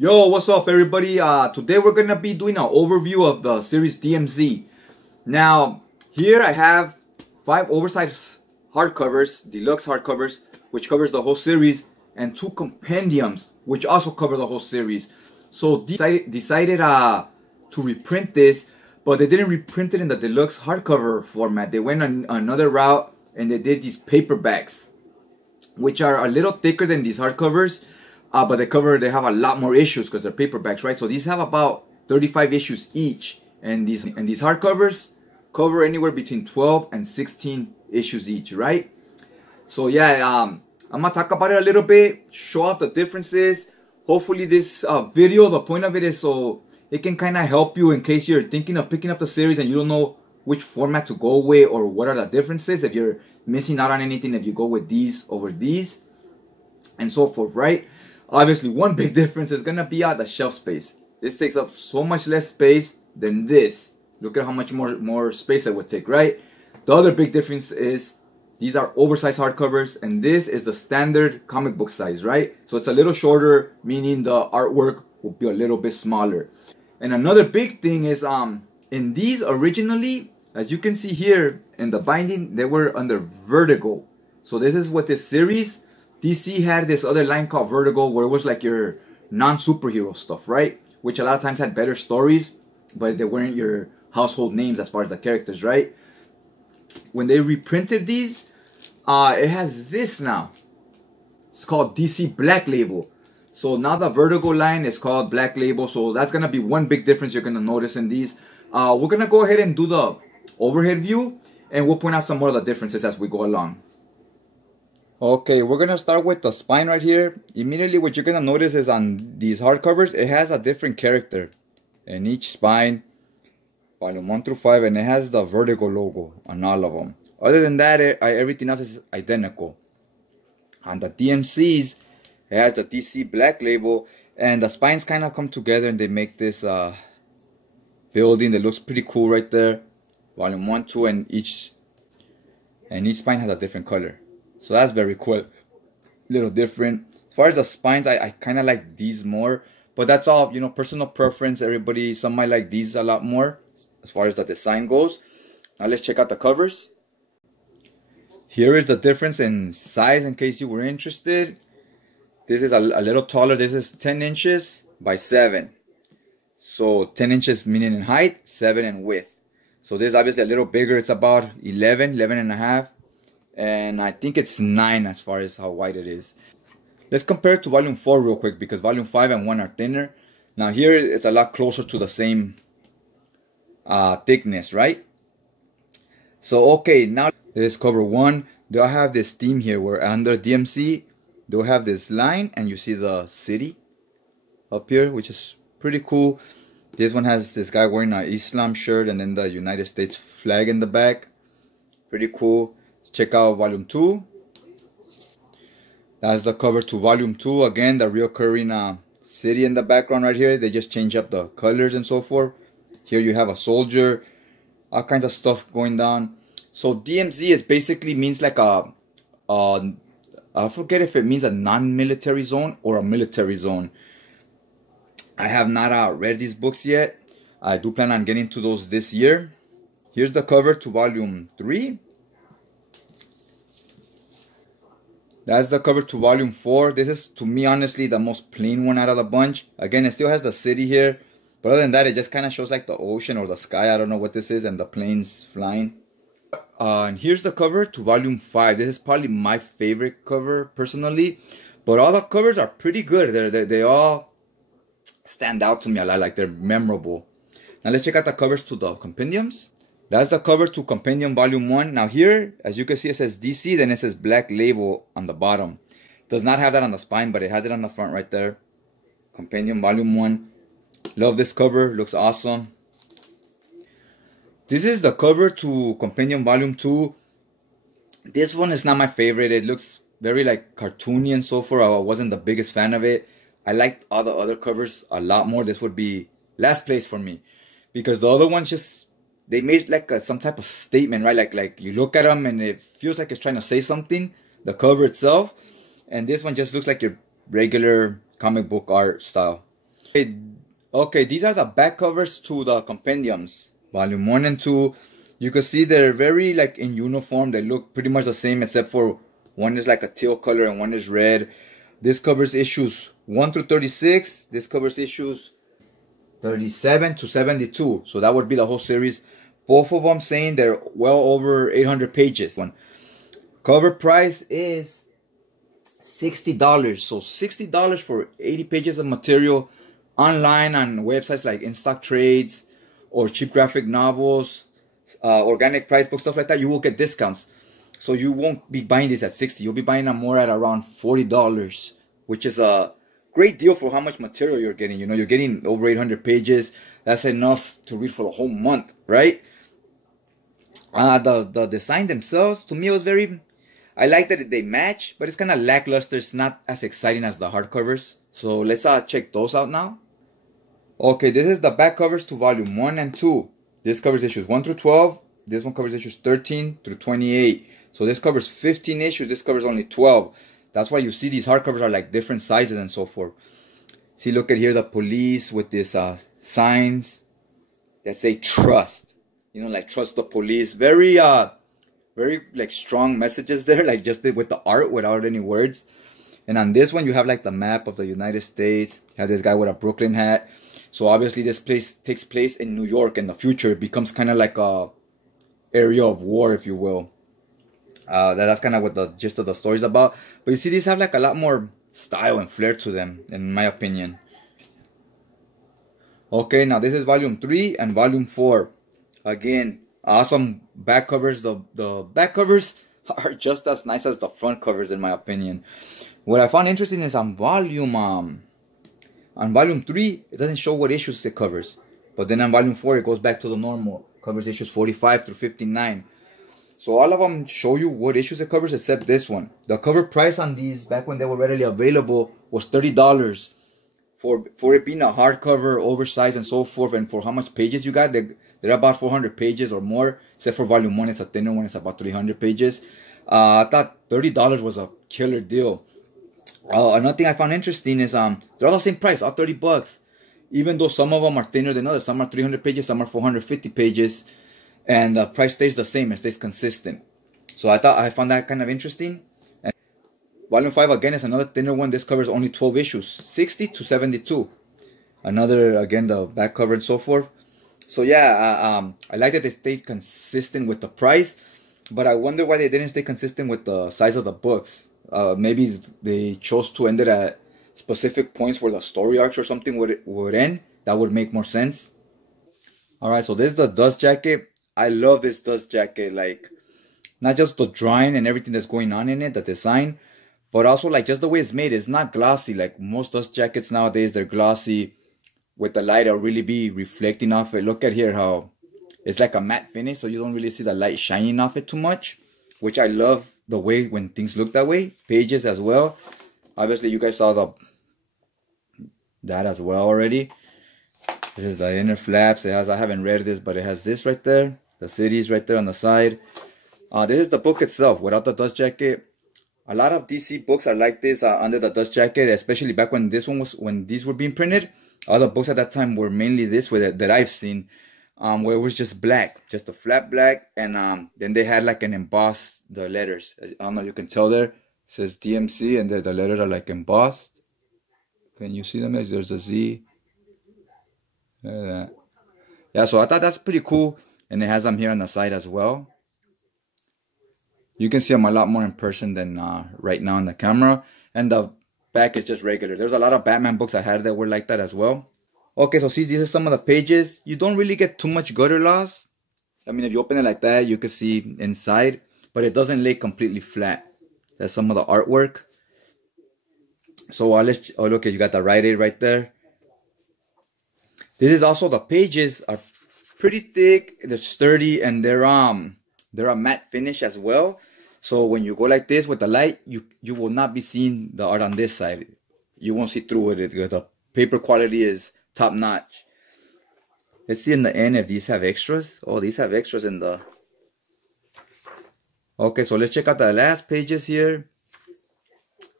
Yo, what's up everybody? Today we're gonna be doing an overview of the series DMZ. Now, here I have 5 oversized hardcovers, deluxe hardcovers, which covers the whole series, and 2 compendiums, which also cover the whole series. So decided to reprint this, but they didn't reprint it in the deluxe hardcover format. They went on another route and they did these paperbacks, which are a little thicker than these hardcovers. But they have a lot more issues because they're paperbacks, right? So these have about 35 issues each, and these hardcovers cover anywhere between 12 and 16 issues each, right? So yeah, I'm gonna talk about it a little bit, show off the differences. Hopefully this video, the point of it is so it can kind of help you in case you're thinking of picking up the series and you don't know which format to go with or what are the differences, if you're missing out on anything, if you go with these over these and so forth, right? Obviously, one big difference is gonna be the shelf space. This takes up so much less space than this. Look at how much more space it would take, right? The other big difference is these are oversized hardcovers, and this is the standard comic book size, right? So it's a little shorter, meaning the artwork will be a little bit smaller. And another big thing is in these originally, as you can see here in the binding, they were under Vertigo. So this is what this series. DC had this other line called Vertigo where it was like your non-superhero stuff, right? Which a lot of times had better stories, but they weren't your household names as far as the characters, right? When they reprinted these, it has this now. It's called DC Black Label. So now the Vertigo line is called Black Label. So that's going to be one big difference you're going to notice in these. We're going to go ahead and do the overhead view, and we'll point out some more of the differences as we go along. Okay, we're going to start with the spine right here. Immediately what you're going to notice is on these hardcovers, it has a different character in each spine, volume 1 through 5, and it has the Vertigo logo on all of them. Other than that, everything else is identical. On the DMCs, it has the DC Black Label, and the spines kind of come together and they make this building that looks pretty cool right there. Volume 1, 2, and each spine has a different color. So that's very cool, little different. As far as the spines, I kind of like these more, but that's all, you know, personal preference. Everybody, some might like these a lot more as far as the design goes. Now let's check out the covers. Here is the difference in size in case you were interested. This is a little taller. This is 10 inches by 7. So 10 inches meaning in height, 7 in width. So this is obviously a little bigger. It's about 11 and a half. And I think it's 9 as far as how wide it is. Let's compare it to volume 4 real quick, because volume 5 and 1 are thinner. Now here it's a lot closer to the same thickness, right? So okay, now this cover 1, they'll have this theme here where under DMC they'll have this line and you see the city up here, which is pretty cool. This one has this guy wearing an Islam shirt and then the United States flag in the back. Pretty cool. Check out volume 2. That's the cover to volume 2. Again, the reoccurring city in the background right here. They just change up the colors and so forth. Here you have a soldier, all kinds of stuff going down. So DMZ is basically means like I forget if it means a non-military zone or a military zone. I have not read these books yet. I do plan on getting to those this year. Here's the cover to volume 3. That's the cover to volume 4. This is, to me, honestly, the most plain one out of the bunch. Again, it still has the city here. But other than that, it just kind of shows like the ocean or the sky. I don't know what this is. And the planes flying. And here's the cover to volume 5. This is probably my favorite cover, personally. But all the covers are pretty good. They all stand out to me a lot. Like, they're memorable. Now, let's check out the covers to the compendiums. That's the cover to Compendium Volume 1. Now here, as you can see, it says DC, then it says Black Label on the bottom. It does not have that on the spine, but it has it on the front right there. Compendium Volume 1. Love this cover. Looks awesome. This is the cover to Compendium Volume 2. This one is not my favorite. It looks very like cartoony and so forth. I wasn't the biggest fan of it. I liked all the other covers a lot more. This would be last place for me, because the other ones just... they made like some type of statement, right? Like you look at them and it feels like it's trying to say something, the cover itself. And this one just looks like your regular comic book art style. Okay, these are the back covers to the Compendiums, volume 1 and 2. You can see they're very like in uniform. They look pretty much the same except for one is like a teal color and one is red. This covers issues 1 through 36. This covers issues 37 to 72. So that would be the whole series. Both of them saying they're well over 800 pages. One cover price is $60. So $60 for 80 pages of material online on websites like In Stock Trades or cheap graphic novels, organic price books, stuff like that. You will get discounts. So you won't be buying this at $60. You'll be buying them more at around $40, which is a great deal for how much material you're getting. You know, you're getting over 800 pages. That's enough to read for the whole month, right? The design themselves, to me, it was very... I like that they match, but it's kind of lackluster. It's not as exciting as the hardcovers. So let's check those out now. Okay, this is the back covers to volume 1 and 2. This covers issues 1 through 12. This one covers issues 13 through 28. So this covers 15 issues. This covers only 12. That's why you see these hardcovers are like different sizes and so forth. See, look at here, the police with these signs that say trust. You know, like trust the police. Very like strong messages there, like just with the art without any words. And on this one, you have like the map of the United States. You have this guy with a Brooklyn hat. So obviously this place takes place in New York in the future. It becomes kind of like a area of war, if you will. That's kind of what the gist of the story is about. But you see, these have like a lot more style and flair to them, in my opinion. Okay, now this is volume 3 and volume 4. Again, awesome back covers. The back covers are just as nice as the front covers, in my opinion. What I found interesting is on volume 3, it doesn't show what issues it covers. But then on volume 4, it goes back to the normal. Covers issues 45 through 59. So all of them show you what issues it covers except this one. The cover price on these, back when they were readily available, was $30. For it being a hardcover, oversized and so forth, and for how much pages you got, they're about 400 pages or more. Except for volume 1, it's a thinner one, it's about 300 pages. I thought $30 was a killer deal. Another thing I found interesting is they're all the same price, all $30. Even though some of them are thinner than others, some are 300 pages, some are 450 pages, and the price stays the same, it stays consistent. So I found that kind of interesting. And volume 5 again is another thinner one. This covers only 12 issues, 60 to 72. Another, again, the back cover and so forth. So yeah, I like that they stayed consistent with the price, but I wonder why they didn't stay consistent with the size of the books. Maybe they chose to end it at specific points where the story arcs or something would end. That would make more sense. Alright, so this is the dust jacket. I love this dust jacket. Like, not just the drawing and everything that's going on in it, the design, but also like just the way it's made. It's not glossy. Like most dust jackets nowadays, they're glossy. With the light, it'll really be reflecting off it. Look at here how it's like a matte finish, so you don't really see the light shining off it too much, which I love the way when things look that way. Pages as well. Obviously, you guys saw that as well already. This is the inner flaps. It has, I haven't read this, but it has this right there. The cities right there on the side. This is the book itself without the dust jacket. A lot of DC books are like this under the dust jacket, especially back when these were being printed. Other books at that time were mainly this way that I've seen, where it was just black, just a flat black, and then they had like an embossed the letters. I don't know if you can tell there. It says DMZ, and the letters are like embossed. Can you see them? There's a Z. Yeah, so I thought that's pretty cool, and it has them here on the side as well. You can see them a lot more in person than right now on the camera. And the back is just regular. There's a lot of Batman books I had that were like that as well. Okay, so see, these are some of the pages. You don't really get too much gutter loss. I mean, if you open it like that, you can see inside. But it doesn't lay completely flat. That's some of the artwork. So look, you got the Rite Aid right there. This is also, the pages are pretty thick. They're sturdy, and they're a matte finish as well. So when you go like this with the light, you will not be seeing the art on this side. You won't see through it. The paper quality is top notch. Let's see in the end if these have extras. Oh, these have extras in the... Okay, so let's check out the last pages here.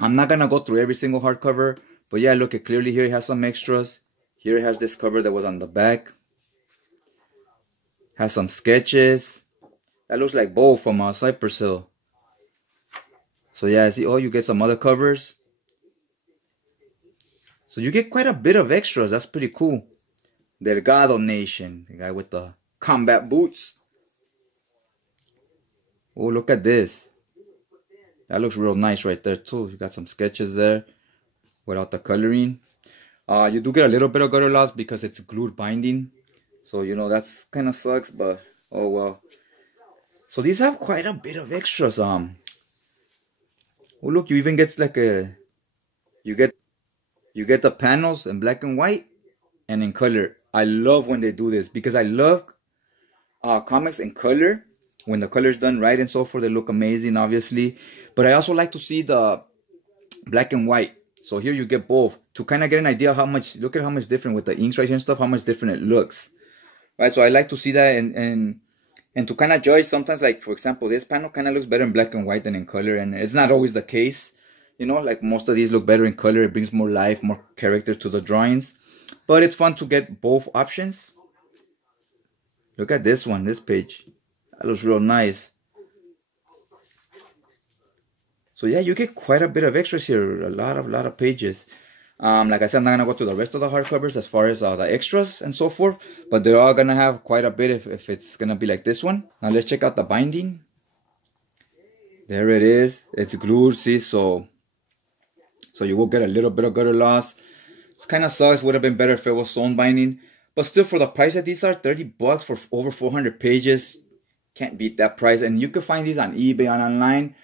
I'm not gonna go through every single hardcover, but yeah, look, it clearly here it has some extras. Here it has this cover that was on the back. Has some sketches. That looks like Bo from Cypress Hill. So yeah, see, oh, you get some other covers. So you get quite a bit of extras. That's pretty cool. Delgado Nation, the guy with the combat boots. Oh, look at this. That looks real nice right there too. You got some sketches there without the coloring. You do get a little bit of gutter loss because it's glued binding. So, you know, that's kind of sucks, but oh well. So these have quite a bit of extras. Oh look, you even get like you get the panels in black and white and in color. I love when they do this because I love comics in color. When the color's done right and so forth, they look amazing, obviously. But I also like to see the black and white. So here you get both to kind of get an idea how much, look at how much different with the inks right here and stuff, how much different it looks. Right, so I like to see that and to kind of judge sometimes, like for example, this panel kind of looks better in black and white than in color. And it's not always the case. You know, like most of these look better in color. It brings more life, more character to the drawings. But it's fun to get both options. Look at this one, this page. That looks real nice. So yeah, you get quite a bit of extras here. A lot of pages. Like I said, I'm not gonna go through the rest of the hardcovers as far as the extras and so forth. But they're all gonna have quite a bit if it's gonna be like this one. Now let's check out the binding. There it is. It's glued, see, so you will get a little bit of gutter loss. It kind of sucks. Would have been better if it was sewn binding. But still, for the price that these are, 30 bucks for over 400 pages. Can't beat that price. And you can find these on eBay and online.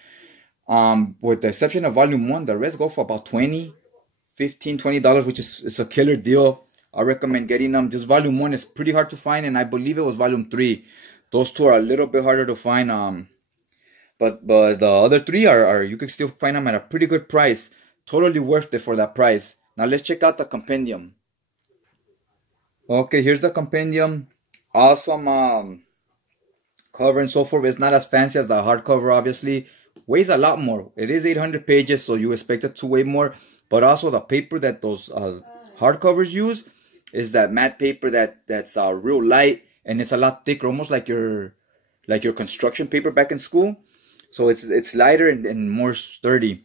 With the exception of volume 1, the rest go for about $20, $15, $20, which is a killer deal. I recommend getting them. Just volume 1 is pretty hard to find, and I believe it was volume 3. Those two are a little bit harder to find. But the other three are you can still find them at a pretty good price. Totally worth it for that price. Now let's check out the compendium. Okay, here's the compendium. Awesome cover and so forth. It's not as fancy as the hardcover, obviously. Weighs a lot more. It is 800 pages, so you expect it to weigh more. But also the paper that those hardcovers use is that matte paper that's real light, and it's a lot thicker, almost like your construction paper back in school. So it's lighter and more sturdy.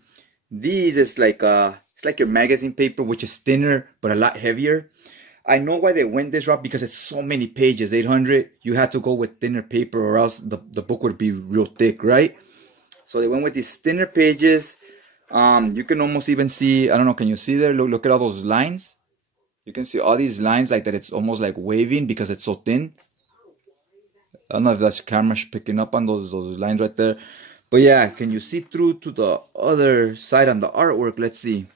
These is like it's like your magazine paper, which is thinner but a lot heavier. I know why they went this route, because it's so many pages, 800. You had to go with thinner paper, or else the book would be real thick, right? So they went with these thinner pages. You can almost even see, I don't know, can you see there? Look at all those lines. You can see all these lines like that. It's almost like waving because it's so thin. I don't know if that's camera picking up on those lines right there. But yeah, can you see through to the other side on the artwork? Let's see.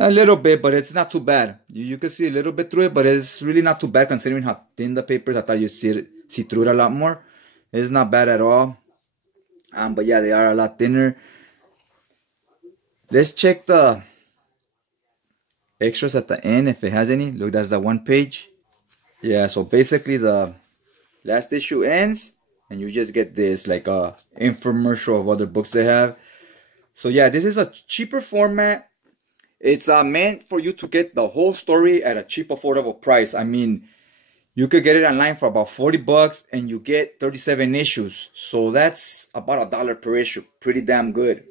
A little bit, but it's not too bad. You can see a little bit through it, but it's really not too bad considering how thin the paper is. I thought you see through it a lot more. It's not bad at all. But yeah, they are a lot thinner. Let's check the extras at the end if it has any. Look, that's the one page. Yeah, so basically the last issue ends and you just get this like a infomercial of other books they have. So yeah, this is a cheaper format. It's meant for you to get the whole story at a cheap, affordable price. I mean, you could get it online for about 40 bucks and you get 37 issues. So that's about $1 per issue. Pretty damn good.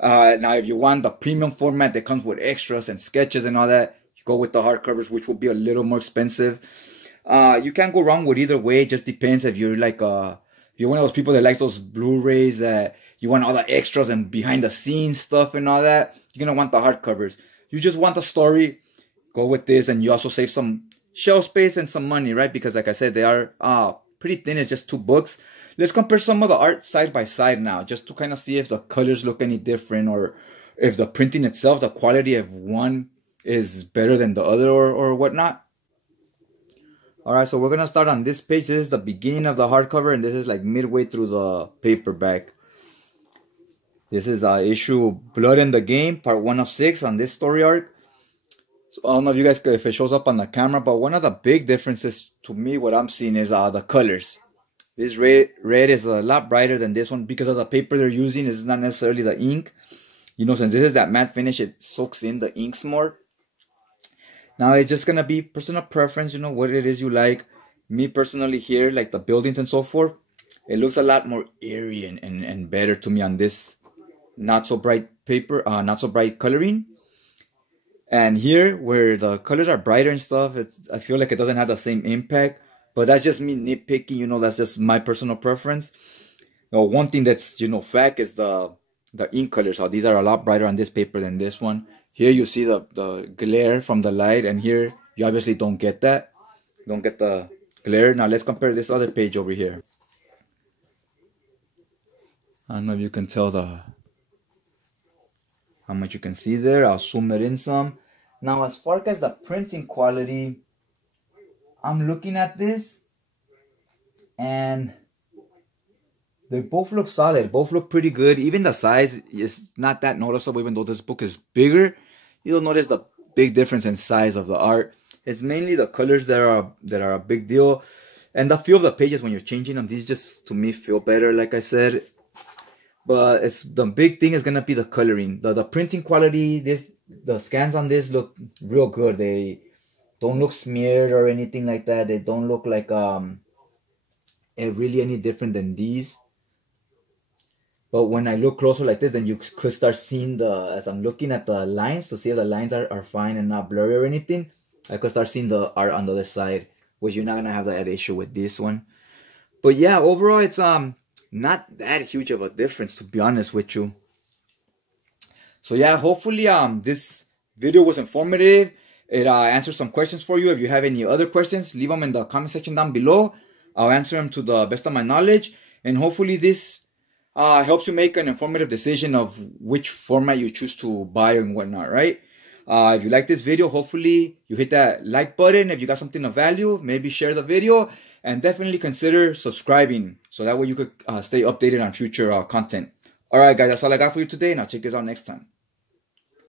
Now, if you want the premium format that comes with extras and sketches and all that, you go with the hardcovers, which will be a little more expensive. You can't go wrong with either way. It just depends if you're like you're one of those people that likes those Blu-rays that you want all the extras and behind the scenes stuff and all that. You're gonna want the hardcovers. You just want the story, go with this, and you also save some shelf space and some money, right? Because like I said, they are pretty thin. It's just 2 books. Let's compare some of the art side by side now, just to kind of see if the colors look any different, or if the printing itself, the quality of one is better than the other, or whatnot. Alright, so we're gonna start on this page. This is the beginning of the hardcover, and this is like midway through the paperback. This is issue Blood in the Game, part 1 of 6 on this story arc. So I don't know if you guys, if it shows up on the camera, but one of the big differences to me, what I'm seeing is the colors. This red is a lot brighter than this one because of the paper they're using. It's not necessarily the ink. You know, since this is that matte finish, it soaks in the inks more. Now it's just gonna be personal preference, you know, what it is you like. Me personally here, like the buildings and so forth, it looks a lot more eerie and better to me on this not so bright paper, not so bright coloring. And here, where the colors are brighter and stuff, I feel like it doesn't have the same impact. But that's just me nitpicking, you know, that's just my personal preference. One thing that's, you know, fact is the ink colors. How these are a lot brighter on this paper than this one. Here you see the glare from the light, and here you obviously don't get that. Don't get the glare. Now let's compare this other page over here. I don't know if you can tell how much you can see there. I'll zoom it in some. Now as far as the printing quality, I'm looking at this and they both look solid. Both look pretty good. Even the size is not that noticeable, even though this book is bigger. You don't notice the big difference in size of the art. It's mainly the colors that are a big deal. And the feel of the pages when you're changing them, these just to me feel better, like I said. But it's the big thing is gonna be the coloring. The printing quality, the scans on this look real good. They don't look smeared or anything like that. They don't look like really any different than these. But when I look closer like this, then you could start seeing as I'm looking at the lines to see if the lines are fine and not blurry or anything, I could start seeing the art on the other side, which you're not gonna have that issue with this one. But yeah, overall it's not that huge of a difference, to be honest with you. So yeah, hopefully this video was informative. It answered some questions for you. If you have any other questions, leave them in the comment section down below. I'll answer them to the best of my knowledge, and hopefully this helps you make an informative decision of which format you choose to buy and whatnot, right? If you like this video, hopefully you hit that like button. If you got something of value, maybe share the video, and definitely consider subscribing so that way you could stay updated on future content. Alright guys, that's all I got for you today, and I'll check this out next time.